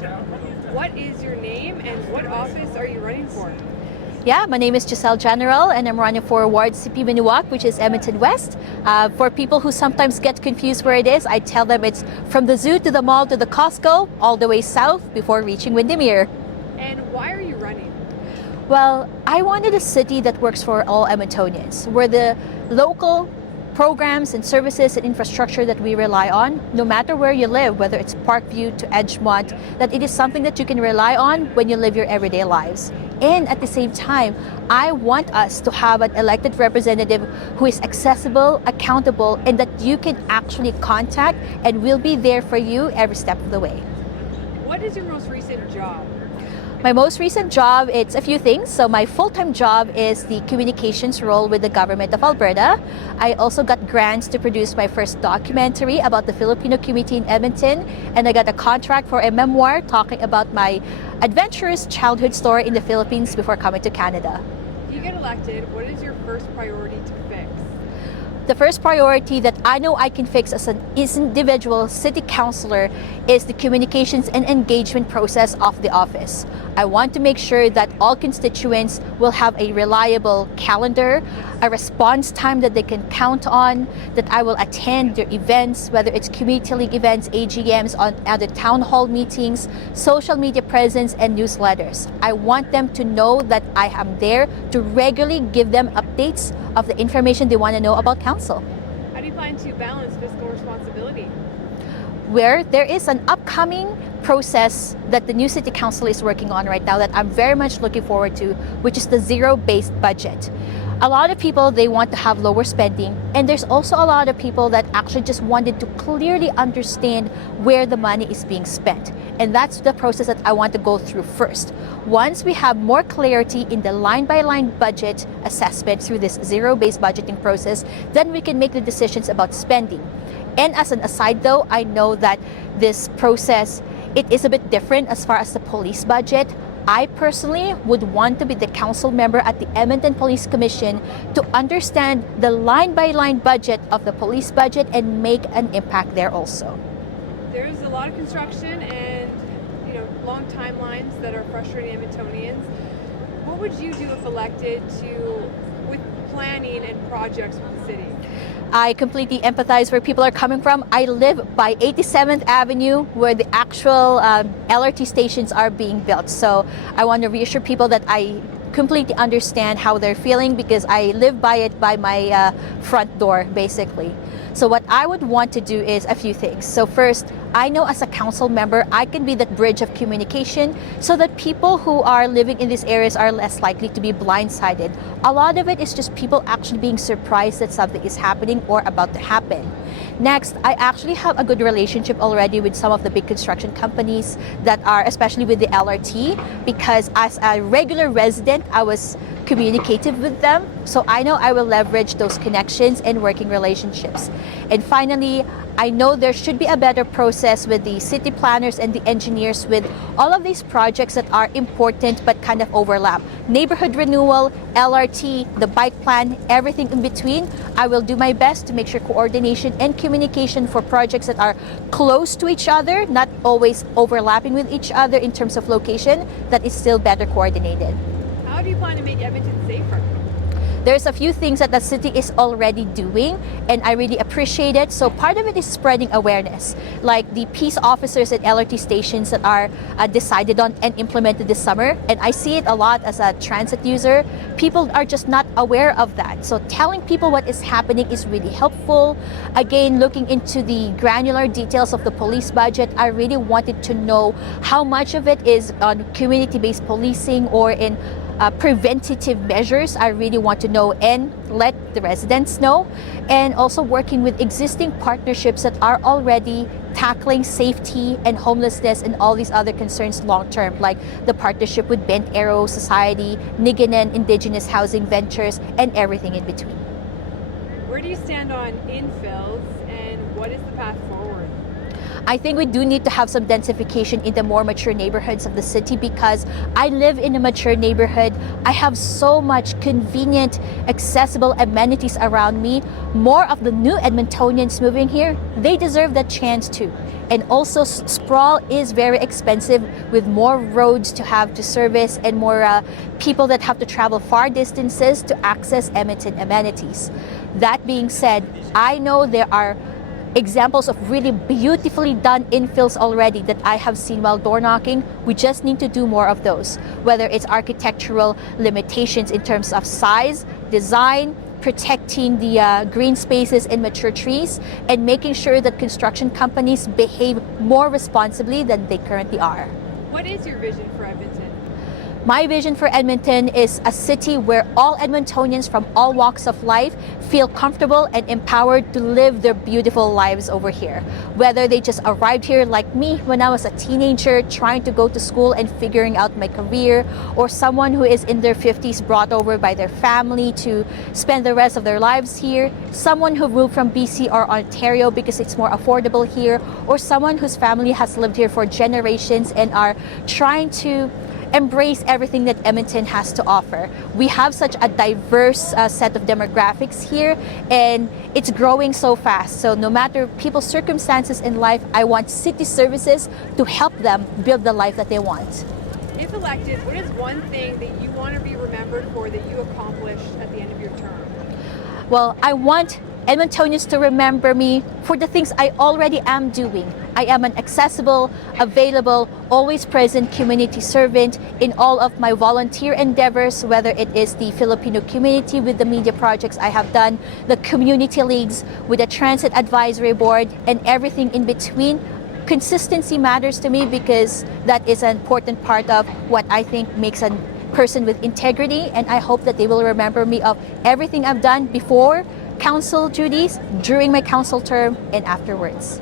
What is your name and what office are you running for? Yeah, my name is Giselle General and I'm running for Ward SEE-PEE-WIN-EE-WOK, which is Edmonton West. For people who sometimes get confused where it is, I tell them it's from the zoo to the mall to the Costco, all the way south before reaching Windermere. And why are you running? Well, I wanted a city that works for all Edmontonians, where the local programs and services and infrastructure that we rely on, no matter where you live, whether it's Parkview to Edgemont, that it is something that you can rely on when you live your everyday lives. And at the same time, I want us to have an elected representative who is accessible, accountable, and that you can actually contact and will be there for you every step of the way. What is your most recent job? My most recent job, it's a few things. So my full-time job is the communications role with the government of Alberta. I also got grants to produce my first documentary about the Filipino community in Edmonton, and I got a contract for a memoir talking about my adventurous childhood story in the Philippines before coming to Canada. If you get elected, what is your first priority to fix? The first priority that I know I can fix as an individual city councillor is the communications and engagement process of the office. I want to make sure that all constituents will have a reliable calendar, a response time that they can count on, that I will attend their events, whether it's community league events, AGMs, on other town hall meetings, social media presence, and newsletters. I want them to know that I am there to regularly give them updates of the information they want to know about council. How do you plan to balance fiscal responsibility? Where there is an upcoming process that the new city council is working on right now that I'm very much looking forward to, which is the zero-based budget. A lot of people, they want to have lower spending, and there's also a lot of people that actually just wanted to clearly understand where the money is being spent. And that's the process that I want to go through first. Once we have more clarity in the line-by-line budget assessment through this zero-based budgeting process, then we can make the decisions about spending. And as an aside though, I know that this process, it is a bit different as far as the police budget. I personally would want to be the council member at the Edmonton Police Commission to understand the line-by-line budget of the police budget and make an impact there also. There's a lot of construction and long timelines that are frustrating Edmontonians. What would you do if elected with planning and projects for the city? I completely empathize where people are coming from. I live by 87th Avenue where the actual LRT stations are being built. So I want to reassure people that I completely understand how they're feeling because I live by it by my front door basically. So what I would want to do is a few things. So first, I know as a council member, I can be that bridge of communication so that people who are living in these areas are less likely to be blindsided. A lot of it is just people actually being surprised that something is happening or about to happen. Next, I actually have a good relationship already with some of the big construction companies that are, especially with the LRT, because as a regular resident, I was communicative with them. So I know I will leverage those connections and working relationships. And finally, I know there should be a better process with the city planners and the engineers with all of these projects that are important but kind of overlap. Neighborhood renewal, LRT, the bike plan, everything in between. I will do my best to make sure coordination and communication for projects that are close to each other, not always overlapping with each other in terms of location, that is still better coordinated. How do you plan to make Edmonton safer? There's a few things that the city is already doing, and I really appreciate it. So part of it is spreading awareness, like the peace officers at LRT stations that are decided on and implemented this summer. And I see it a lot as a transit user. People are just not aware of that. So telling people what is happening is really helpful. Again, looking into the granular details of the police budget, I really wanted to know how much of it is on community-based policing or in preventative measures. I really want to know and let the residents know, and also working with existing partnerships that are already tackling safety and homelessness and all these other concerns long-term, like the partnership with Bent Arrow Society, Niganen Indigenous Housing Ventures, and everything in between. Where do you stand on infills and what is the path forward? I think we do need to have some densification in the more mature neighborhoods of the city, because I live in a mature neighborhood. I have so much convenient, accessible amenities around me. More of the new Edmontonians moving here, they deserve that chance too. And also, sprawl is very expensive, with more roads to have to service and more people that have to travel far distances to access Edmonton amenities. That being said, I know there are examples of really beautifully done infills already that I have seen while door knocking. We just need to do more of those, whether it's architectural limitations in terms of size, design, protecting the green spaces and mature trees, and making sure that construction companies behave more responsibly than they currently are. What is your vision for Edmonton? My vision for Edmonton is a city where all Edmontonians from all walks of life feel comfortable and empowered to live their beautiful lives over here. Whether they just arrived here like me when I was a teenager trying to go to school and figuring out my career, or someone who is in their 50s brought over by their family to spend the rest of their lives here, someone who moved from BC or Ontario because it's more affordable here, or someone whose family has lived here for generations and are trying to embrace everything that Edmonton has to offer. We have such a diverse set of demographics here, and it's growing so fast. So no matter people's circumstances in life, I want city services to help them build the life that they want. If elected, what is one thing that you want to be remembered for that you accomplished at the end of your term? Well, I want Edmontonians to remember me for the things I already am doing. I am an accessible, available, always present community servant in all of my volunteer endeavors, whether it is the Filipino community with the media projects I have done, the community leagues with the transit advisory board, and everything in between. Consistency matters to me because that is an important part of what I think makes a person with integrity, and I hope that they will remember me of everything I've done before council duties, during my council term, and afterwards.